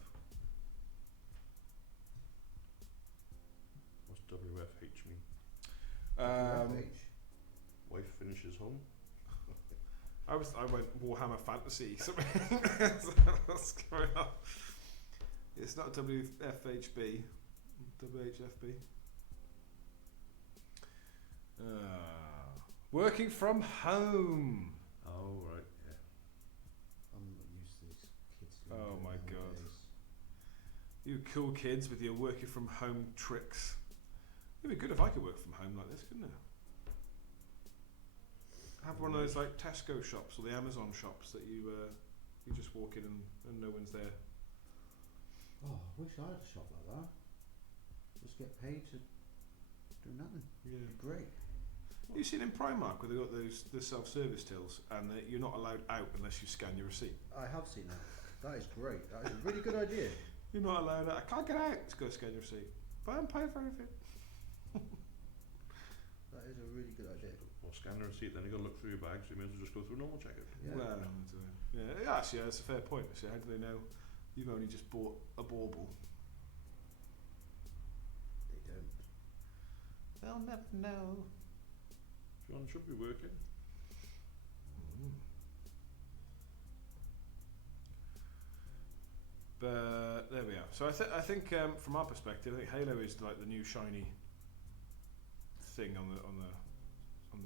What's WFH mean? Wife finishes home. I went Warhammer Fantasy. Something. What's going on? It's not WFHB. WHFB. Working from home. Oh right, yeah. I'm not used to these kids. Oh my god. You cool kids with your working from home tricks. It'd be good if I could work from home like this, couldn't it? Have one of those like Tesco shops or the Amazon shops that you just walk in and no one's there. Oh, I wish I had a shop like that. Just get paid to do nothing. Yeah. It'd be great. You've seen in Primark where they've got the self-service tills and you're not allowed out unless you scan your receipt. I have seen that. That is great. That is a really good idea. You're not allowed out. I can't get out. Just go scan your receipt. But I'm paying for everything. That is a really good idea. Or scan the receipt, then you got to look through your bag, so you may as well just go through a normal checkout. Yeah. Well, yeah, actually, that's a fair point. So how do they know you've only just bought a bauble? They don't. They'll never know. John should be working. But there we are. So I think from our perspective, I think Halo is like the new shiny thing on the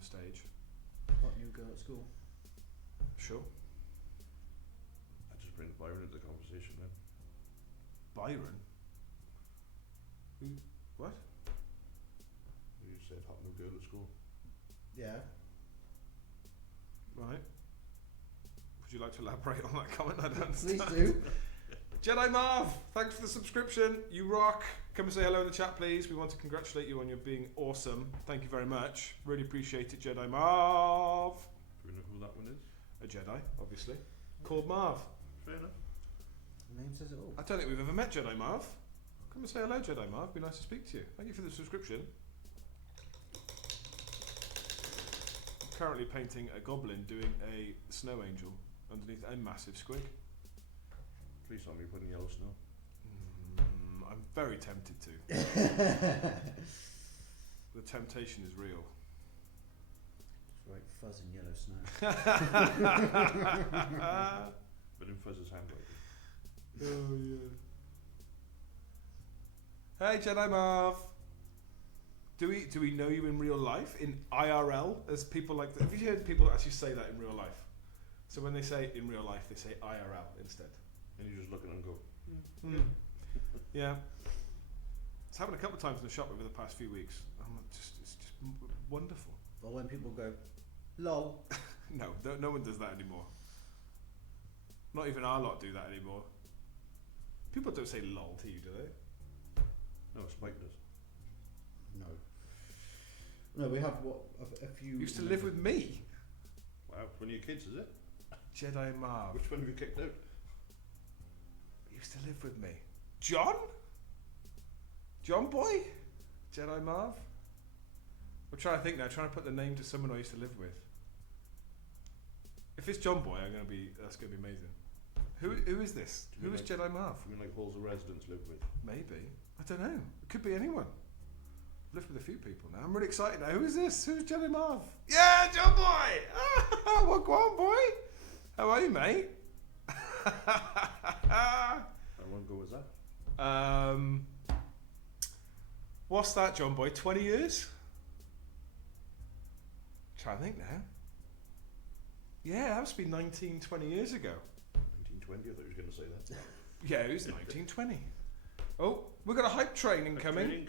stage. Hot new girl at school. Sure. I just bring Byron into the conversation then. Byron. Who? What? You said hot new girl at school. Yeah. Right. Would you like to elaborate on that comment? I don't Please understand. do. Jedi Marv, thanks for the subscription. You rock. Come and say hello in the chat, please. We want to congratulate you on your being awesome. Thank you very much. Really appreciate it, Jedi Marv. Do we know who that one is? A Jedi, obviously. Called Marv. Fair enough. The name says it all. I don't think we've ever met Jedi Marv. Come and say hello, Jedi Marv. Be nice to speak to you. Thank you for the subscription. I'm currently painting a goblin doing a snow angel underneath a massive squig. Please tell me you're putting yellow snow. I'm very tempted to. The temptation is real. It's like fuzz and yellow snow. But in Fuzz's handwriting. Oh yeah. Hey Jedi Marv. Do we know you in real life, in IRL? As people like, have you heard people actually say that in real life? So when they say in real life, they say IRL instead. And you just look at them and go, Yeah. It's happened a couple of times in the shop over the past few weeks. It's just wonderful. Or when people go, lol. No one does that anymore. Not even our lot do that anymore. People don't say lol to you, do they? no, Spike does. No. No, we have a few. You used to live with me, Wow, one of your kids, is it? Jedi Marv. Which one have you kicked out? You used to live with me, John boy, Jedi Marv. I'm trying to think now. Trying to put the name to someone I used to live with. If it's John boy, that's gonna be amazing. Who is this? Who is Jedi Marv? I mean, like halls of residents live with. Maybe. I don't know. It could be anyone. I've lived with a few people now. I'm really excited now. Who is this? Who's Jedi Marv? Yeah, John boy! Well, go on, boy. How are you, mate? How long ago was that? What's that, John Boy? 20 years? Trying to think now. Yeah, that must be 19, 20 years ago. 1920, I thought you were going to say that. Yeah, it was 1920. Oh, we've got a hype train incoming.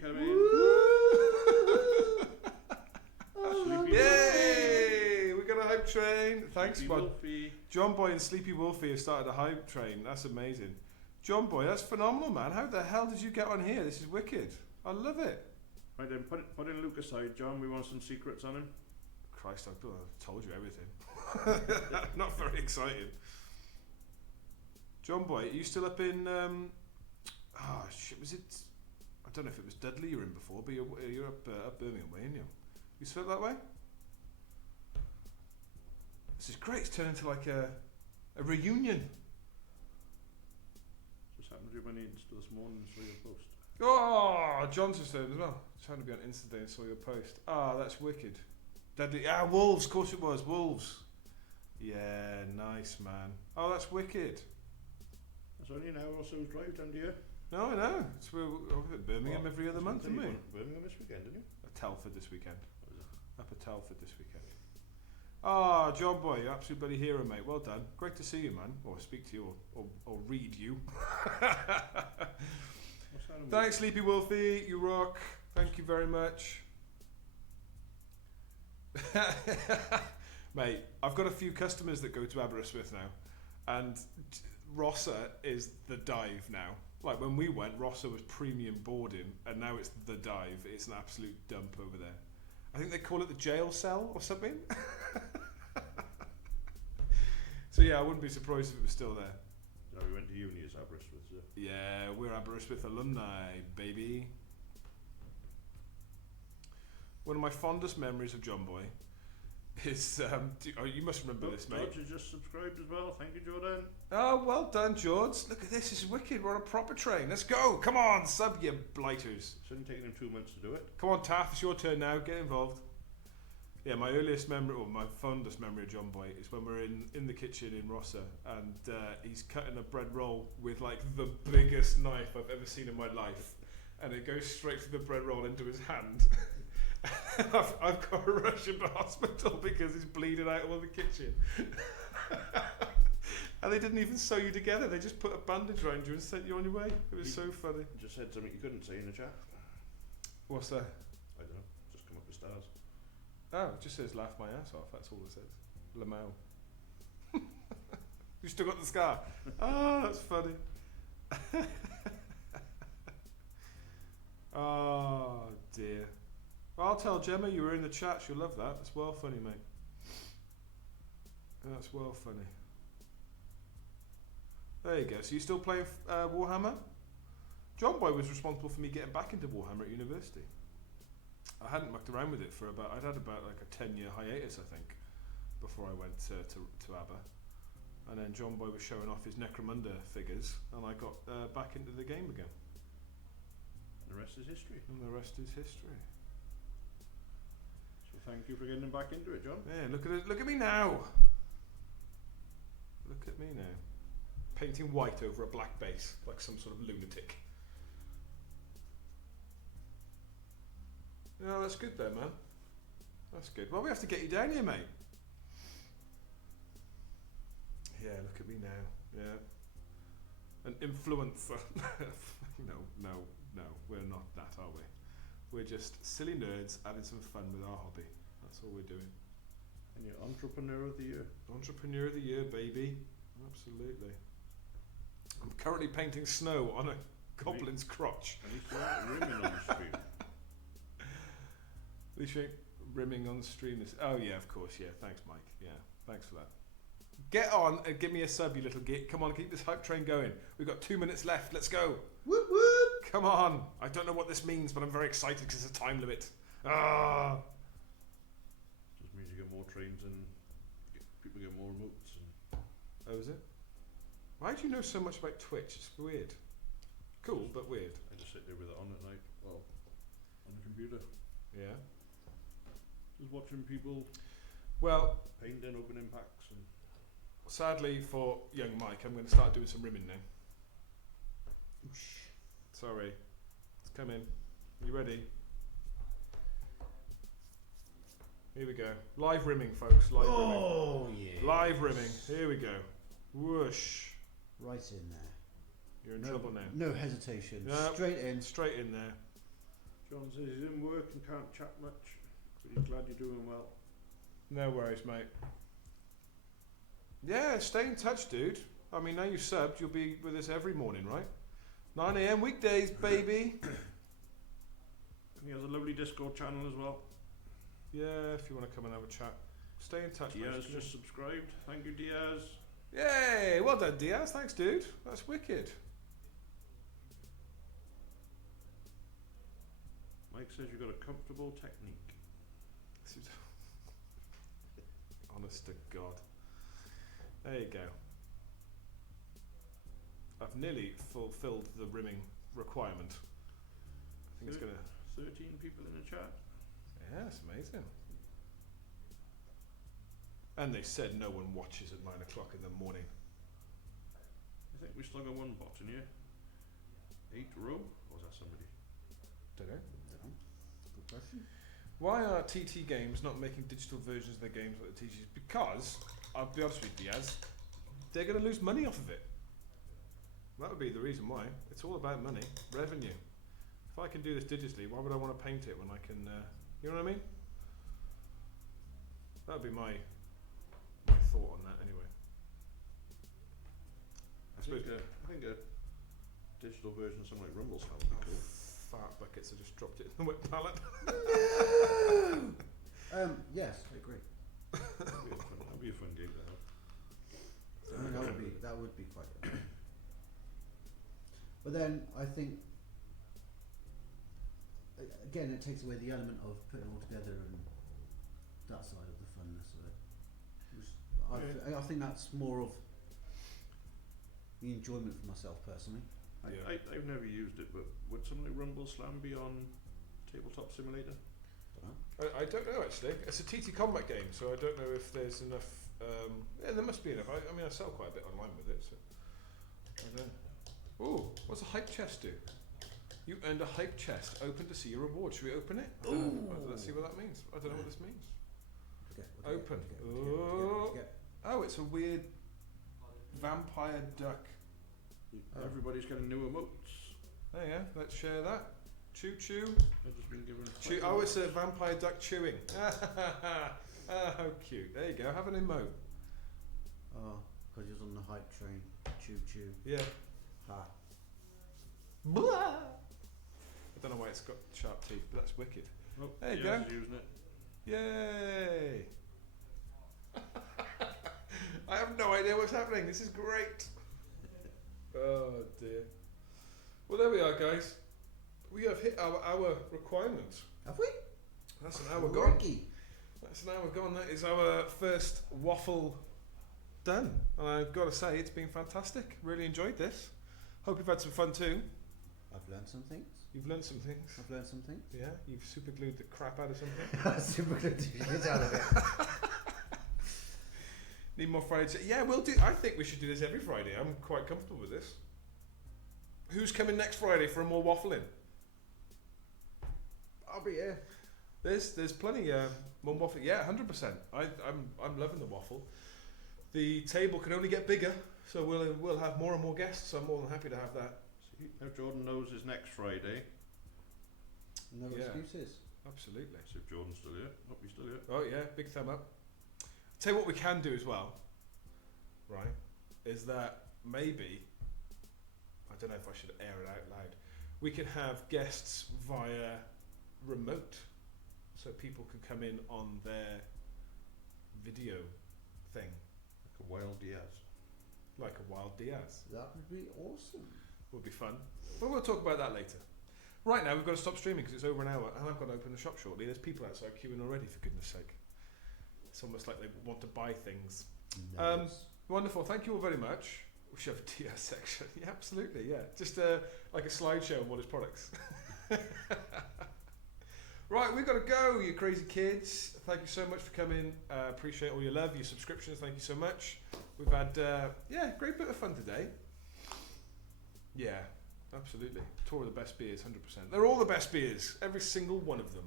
Yay! We got a hype train. Thanks, bud. John Boy and Sleepy Wolfie have started a hype train. That's amazing. John Boy, that's phenomenal, man. How the hell did you get on here? This is wicked. I love it. Right then, put in Luke aside, John. We want some secrets on him. Christ, I've told you everything. Not very excited. John Boy, are you still up in... was it... I don't know if it was Dudley you were in before, but you're up Birmingham way, aren't you? You still up that way? This is great. It's turned into like a reunion. Just happened to be my needs this morning and saw your post. Oh, John's just there as well. Trying to be on Insta Day and saw your post. Ah, that's wicked. Dudley, Wolves, of course it was, Wolves. Yeah, nice, man. Oh, that's wicked. It's only an hour or so's drive down to here. No, I know. We're at Birmingham every other month, aren't we? Birmingham this weekend, didn't you? At Telford this weekend. Up at Telford this weekend. Ah, John Boy, you absolute bloody hero, mate. Well done. Great to see you, man. Or speak to you, or read you. Thanks, Sleepy Wolfie. You rock. Thank you very much. Mate, I've got a few customers that go to Aberystwyth now, and Rossa is the dive now. Like when we went, Rossa was premium boarding, and now it's the dive. It's an absolute dump over there. I think they call it the jail cell or something. So yeah, I wouldn't be surprised if it was still there. No, we went to uni as Aberystwyth. So. Yeah, we're Aberystwyth alumni, baby. One of my fondest memories of John Boy is, you must remember this, mate. George has just subscribed as well. Thank you, Jordan. Oh, well done, George. Look at this. This is wicked. We're on a proper train. Let's go. Come on, sub, you blighters. It's only taken him 2 months to do it. Come on, Taff. It's your turn now. Get involved. Yeah, my earliest memory, or my fondest memory of John Boy is when we're in the kitchen in Rossa, and he's cutting a bread roll with like the biggest knife I've ever seen in my life, and it goes straight through the bread roll into his hand. I've got to rush him to hospital because he's bleeding out of the kitchen. And they didn't even sew you together. They just put a bandage around you and sent you on your way. It was so funny. Just said something you couldn't say in the chat. What's that? I don't know. Just come up with stars. Oh, it just says laugh my ass off. That's all it says. Lamau. You still got the scar? Oh, that's funny. Oh, dear. Well, I'll tell Gemma you were in the chat. She'll love that. That's well funny, mate. That's well funny. There you go. So you still playing Warhammer? John Boy was responsible for me getting back into Warhammer at university. I hadn't mucked around with it for I'd had about like a 10-year hiatus, I think, before I went to ABBA. And then John Boy was showing off his Necromunda figures, and I got back into the game again. The rest is history. And the rest is history. So thank you for getting him back into it, John. Yeah, look at it. Look at me now. Look at me now. Painting white over a black base, like some sort of lunatic. No, that's good though, man. That's good. Well, we have to get you down here, mate. Yeah, look at me now. Yeah. An influencer. No, we're not that, are we? We're just silly nerds having some fun with our hobby. That's all we're doing. And you're Entrepreneur of the Year. Entrepreneur of the Year, baby. Absolutely. I'm currently painting snow on a goblin's crotch. At least you're not rimming on the stream. At least you ain't rimming on the stream. Oh yeah, of course, yeah. Thanks, Mike. Yeah, thanks for that. Get on and give me a sub, you little git. Come on, keep this hype train going. We've got 2 minutes left. Let's go. Whoop whoop. Come on. I don't know what this means, but I'm very excited because it's a time limit. Ah. Just means you get more trains and people get more remotes. And oh, is it? Why do you know so much about Twitch? It's weird. Cool, but weird. I just sit there with it on at night. Well, on the computer. Yeah. Just watching people well painting, opening packs. And sadly for young Mike, I'm going to start doing some rimming now. Sorry. It's coming. You ready? Here we go. Live rimming, folks. Live rimming. Oh, yeah. Live rimming. Here we go. Whoosh. Right in there. You're in trouble now. No hesitation. No. Straight in. Straight in there. John says he's in work and can't chat much, but he's glad you're doing well. No worries, mate. Yeah, stay in touch, dude. I mean, now you've subbed, you'll be with us every morning, right? 9 a.m. weekdays, baby. And he has a lovely Discord channel as well. Yeah, if you want to come and have a chat. Stay in touch, Diaz mate. just subscribed. Thank you, Diaz. Yay! Well done, Diaz. Thanks, dude. That's wicked. Mike says you've got a comfortable technique. This is honest to God. There you go. I've nearly fulfilled the rimming requirement. I think it's gonna. 13 people in the chat. Yeah, it's amazing. And they said no one watches at 9 o'clock in the morning. I think we still got one bot in here. 8 row? Or was that somebody? Don't know. Good question. Why are TT Games not making digital versions of their games like the TTs? Because, I'll be honest with you, Diaz, they're going to lose money off of it. That would be the reason why. It's all about money, revenue. If I can do this digitally, why would I want to paint it when I can, you know what I mean? That would be my thought on that anyway. I think a digital version of something like Rumble Slam would be cool. Fart buckets, I just dropped it in the wet pallet. Yes, I agree. That'd be a fun game to have. That would be quite good. But then I think again it takes away the element of putting it all together and that side of the funness of it. I think that's more of the enjoyment for myself personally. I've never used it, but would something like Rumble Slam be on Tabletop Simulator? I don't know actually. It's a TT combat game, so I don't know if there's enough. Yeah, there must be enough. I mean, I sell quite a bit online with it. So. I don't know. Ooh, what's a hype chest do? You earned a hype chest. Open to see your reward. Should we open it? Let's see what that means. I don't know what this means. Open. Oh, it's a weird vampire duck. Everybody's getting new emotes. Oh yeah, let's share that. Choo choo. I've just been given. Oh, it's a vampire duck chewing. Ah, how cute. There you go. Have an emote. Oh, because you're on the hype train. Choo choo. Yeah. Ha. Blah. I don't know why it's got sharp teeth, but that's wicked. Oh, there you go. Using it. Yay! I have no idea what's happening. This is great. Oh dear. Well, there we are, guys. We have hit our hour requirement. Have we? That's an hour gone. Crikey. That's an hour gone. That is our first waffle done. And I've got to say, it's been fantastic. Really enjoyed this. Hope you've had some fun too. I've learned some things. You've learned some things. I've learned some things. Yeah, you've super glued the crap out of something. Super glued the shit out of it. Need more Fridays. Yeah, we'll do. I think we should do this every Friday. I'm quite comfortable with this. Who's coming next Friday for a more waffling? I'll be here. There's plenty more waffle. Yeah, 100%. I'm loving the waffle. The table can only get bigger, so we'll have more and more guests. So I'm more than happy to have that. See, now Jordan knows is next Friday. No excuses. Absolutely. So if Jordan's still here, hope he's still here. Oh yeah, big thumb up. Tell you what we can do as well, right, is that maybe, I don't know if I should air it out loud, we could have guests via remote, so people can come in on their video thing. Like a wild Diaz. Like a wild Diaz. That would be awesome. Would be fun. But we'll talk about that later. Right now we've got to stop streaming because it's over an hour and I've got to open the shop shortly. There's people outside queuing already, for goodness sake. It's almost like they want to buy things. Nice. Wonderful. Thank you all very much. We should have a Diaz section. Yeah, absolutely. Yeah. Just like a slideshow of all his products. Right, we've got to go, you crazy kids. Thank you so much for coming. Appreciate all your love, your subscriptions. Thank you so much. We've had great bit of fun today. Yeah, absolutely. Tour of the best beers, 100%. They're all the best beers, every single one of them.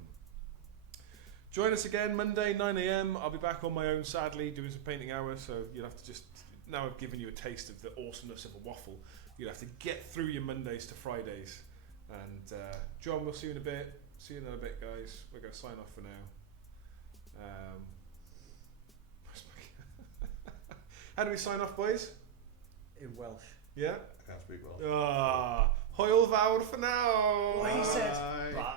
Join us again Monday 9 a.m. I'll be back on my own, sadly, doing some painting hours. So you'll have to just, now I've given you a taste of the awesomeness of a waffle, you'll have to get through your Mondays to Fridays. And John, we'll see you in a bit. See you in a bit, guys. We're going to sign off for now. How do we sign off, boys? In Welsh. I Yeah? can't speak Welsh. Hwyl fawr for now. What he said. Bye. Bye.